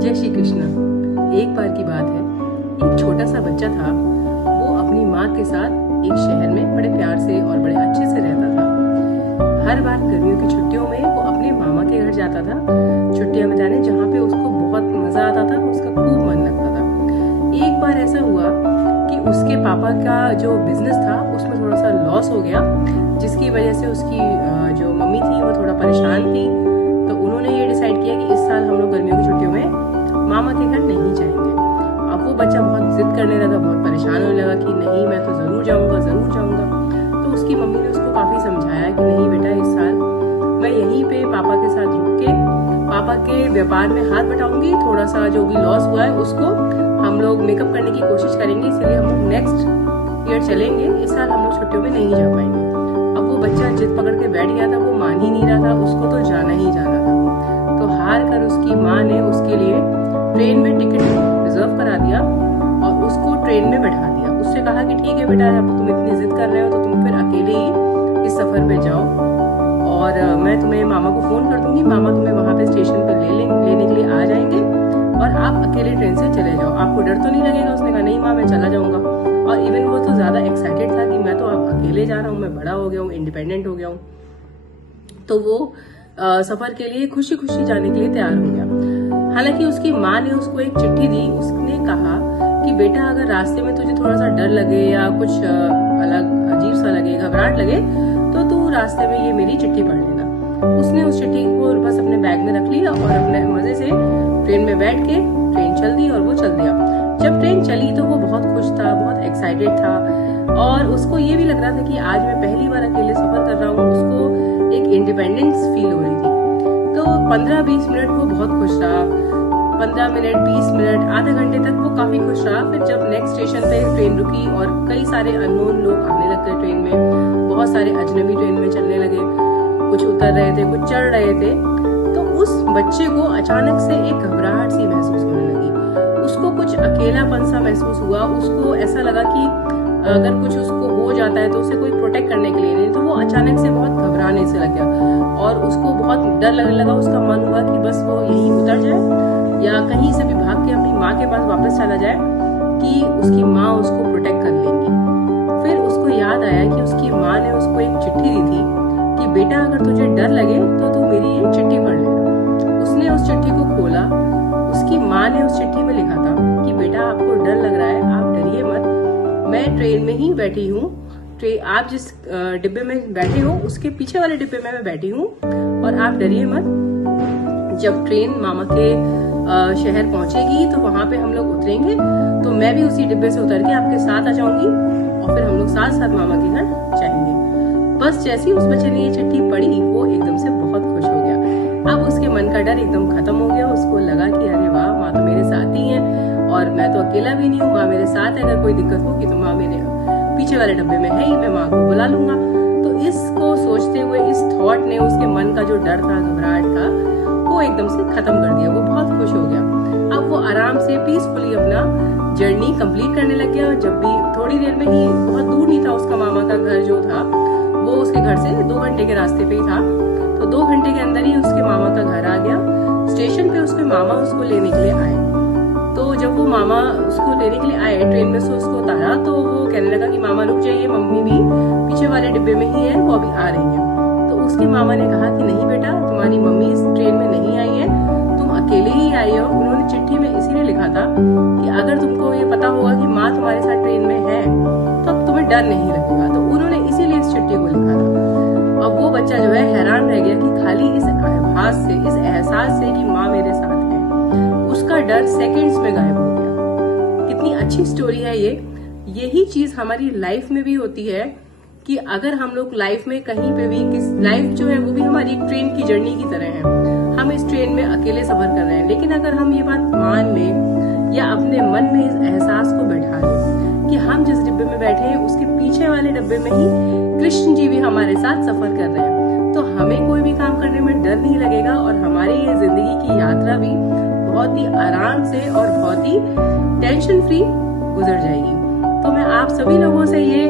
जय श्री कृष्ण। एक बार की बात है, एक छोटा सा बच्चा था। वो अपनी माँ के साथ एक शहर में बड़े प्यार से और बड़े अच्छे से रहता था। हर बार गर्मियों की छुट्टियों में वो अपने मामा के घर जाता था छुट्टियां बिताने, जहाँ पे उसको बहुत मजा आता था, उसका खूब मन लगता था। एक बार ऐसा हुआ कि उसके पापा का जो बिजनेस था उसमें थोड़ा सा लॉस हो गया, जिसकी वजह से उसकी जो मम्मी थी वो थोड़ा परेशान थी। तो उन्होंने ये डिसाइड किया कि इस साल हम लोग गर्मियों की छुट्टियों में मामा के घर नहीं जाएंगे। अब वो बच्चा बहुत जिद करने लगा, बहुत परेशान होने लगा कि नहीं, मैं तो जरूर जाऊंगा, जरूर जाऊंगा। तो उसकी मम्मी ने उसको काफी समझाया कि नहीं बेटा, इस साल मैं यहीं पे पापा के साथ रुक के पापा के व्यापार में हाथ बटाऊंगी, थोड़ा सा जो भी लॉस हुआ है उसको हम लोग मेकअप करने की कोशिश करेंगे, इसलिए हम लोग नेक्स्ट ईयर चलेंगे, इस साल हम लोग छुट्टियों में नहीं जा पाएंगे। अब वो बच्चा जिद पकड़ के बैठ गया था, वो मान ही नहीं रहा था, उसको तो जाना ही जाना था। तो हार कर उसकी माँ ने उसके लिए ट्रेन में टिकट रिजर्व करा दिया और उसको ट्रेन में बैठा दिया। उससे कहा कि ठीक है बेटा, अब तुम इतनी जिद कर रहे हो तो तुम फिर अकेले ही इस सफर पे जाओ और मैं तुम्हें मामा को फोन कर दूंगी, मामा तुम्हें वहां पे स्टेशन पे लेने के लिए आ जाएंगे और आप अकेले ट्रेन से चले जाओ, आपको डर तो नहीं लगेगा। उसने कहा नहीं माँ, मैं चला जाऊंगा। और इवन वो तो ज्यादा एक्साइटेड था कि मैं तो अब अकेले जा रहा हूँ, मैं बड़ा हो गया हूँ, इंडिपेंडेंट हो गया हूँ। तो वो सफर के लिए खुशी खुशी जाने के लिए तैयार हो गया। हालांकि उसकी माँ ने उसको एक चिट्ठी दी। उसने कहा कि बेटा, अगर रास्ते में तुझे थोड़ा सा डर लगे या कुछ अलग अजीब सा लगे, घबराहट लगे, तो तू रास्ते में ये मेरी चिट्ठी पढ़ लेना। उसने उस चिट्ठी को बस अपने बैग में रख लिया और अपने मजे से ट्रेन में बैठ के ट्रेन चल दी और वो चल दिया। जब ट्रेन चली तो वो बहुत खुश था, बहुत एक्साइटेड था और उसको ये भी लग रहा था कि आज मैं पहली बार अकेले सफर कर रहा हूँ। उसको एक इंडिपेंडेंस फील हो रही थी। तो 15-20 मिनट वो बहुत खुश रहा, 15 मिनट, 20 मिनट, आधे घंटे तक वो काफी खुश रहा। फिर जब नेक्स्ट स्टेशन पे ट्रेन रुकी और कई सारे अननोन लोग आने लग गए ट्रेन में, बहुत सारे अजनबी ट्रेन में चलने लगे, कुछ उतर रहे थे, कुछ चढ़ रहे थे, तो उस बच्चे को अचानक से एक घबराहट सी महसूस होने लगी। उसको कुछ अकेलापन सा महसूस हुआ। उसको ऐसा लगा कि अगर कुछ उसको हो जाता है तो उसे कोई प्रोटेक्ट करने के लिए नहीं। तो वो अचानक से बहुत घबराने से लग गया और उसको बहुत डर लगने लगा। उसका मन हुआ कि बस वो यहीं उतर जाए या कहीं से भी भाग के अपनी माँ के पास वापस चला जाए कि उसकी माँ उसको प्रोटेक्ट कर लेंगी। फिर उसको याद आया कि उसकी माँ ने उसको एक चिट्ठी दी थी कि बेटा, अगर तुझे डर लगे तो तू मेरी ये चिट्ठी पढ़ लेना। उसने उस चिट्ठी को खोला। उसकी माँ ने उस चिट्ठी में लिखा था कि बेटा, आपको डर लग रहा है, आप डरिए मत, मैं ट्रेन में ही बैठी हूँ। आप जिस डिब्बे में बैठे हो उसके पीछे वाले डिब्बे में मैं बैठी हूँ और आप डरिए मत। जब ट्रेन मामा के शहर पहुंचेगी तो वहां पे हम लोग उतरेंगे, तो मैं भी उसी डिब्बे से उतर के आपके साथ आ जाऊंगी और फिर हम लोग साथ साथ मामा के घर जाएंगे। बस जैसे ही उस बच्चे ने ये चिट्ठी पढ़ी, वो एकदम से बहुत खुश हो गया। अब उसके मन का डर एकदम खत्म हो गया। उसको लगा कि अरे वाह, माँ तो मेरे साथ ही है और मैं तो अकेला भी नहीं हूँ, माँ मेरे साथ है। अगर कोई दिक्कत होगी तो माँ मेरे पीछे वाले डब्बे में है ही, मैं माँ को बुला लूंगा। तो इसको सोचते हुए, इस थॉट ने उसके मन का जो डर था, घबराहट था, वो एकदम से खत्म कर दिया। वो बहुत खुश हो गया। अब वो आराम से पीसफुली अपना जर्नी कंप्लीट करने लग गया। जब भी थोड़ी देर में ही, बहुत दूर नहीं था उसका मामा का घर जो था, वो उसके घर से 2 घंटे के रास्ते पे ही था। तो 2 घंटे के अंदर ही उसके मामा का घर आ गया। स्टेशन पे उसके मामा उसको लेने के लिए आए। तो जब वो मामा उसको लेने के लिए आए, ट्रेन में से उसको उतारा, तो वो कहने लगा कि मामा रुक जाइए, मम्मी भी पीछे वाले डिब्बे में ही है, वो अभी आ रही है। तो उसके मामा ने कहा कि नहीं बेटा, तुम्हारी मम्मी इस ट्रेन में नहीं आई है, तुम अकेले ही आई हो। उन्होंने चिट्ठी में इसीलिए लिखा था कि अगर तुमको ये पता होगा कि माँ तुम्हारे साथ ट्रेन में है तो अब तुम्हें डर नहीं लगेगा। तो उन्होंने इसीलिए इस चिट्ठी को लिखा था। अब वो बच्चा जो है हैरान रह गया कि खाली इस आभास से, इस एहसास से कि माँ मेरे साथ है, उसका डर सेकंड्स में गायब हो गया। कितनी अच्छी स्टोरी है ये। यही चीज हमारी लाइफ में भी होती है कि अगर हम लोग लाइफ में कहीं पे भी, लाइफ जो है वो भी हमारी एक ट्रेन की जर्नी की तरह है। हम इस ट्रेन में अकेले सफर कर रहे हैं, लेकिन अगर हम ये बात मान लें या अपने मन में इस एहसास को बैठा लें कि हम जिस डिब्बे में बैठे हैं उसके पीछे वाले डिब्बे में ही कृष्ण जी भी हमारे साथ सफर कर रहे हैं, तो हमें कोई भी काम करने में डर नहीं लगेगा और हमारी ये जिंदगी की यात्रा भी बहुत ही आराम से और बहुत ही टेंशन फ्री गुजर जाएगी। तो मैं आप सभी लोगों से ये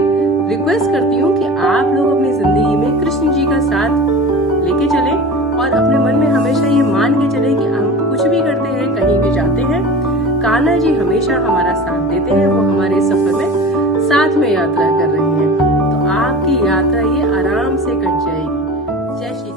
रिक्वेस्ट करती हूँ कि आप लोग अपनी जिंदगी में कृष्ण जी का साथ लेके चलें और अपने मन में हमेशा ये मान के चलें कि हम कुछ कुछ भी करते हैं, कहीं भी जाते हैं, कान्हा जी हमेशा हमारा साथ देते हैं। वो हमारे सफर में साथ में यात्रा कर रहे हैं, तो आपकी यात्रा ये आराम से कट जाएगी। जय श्री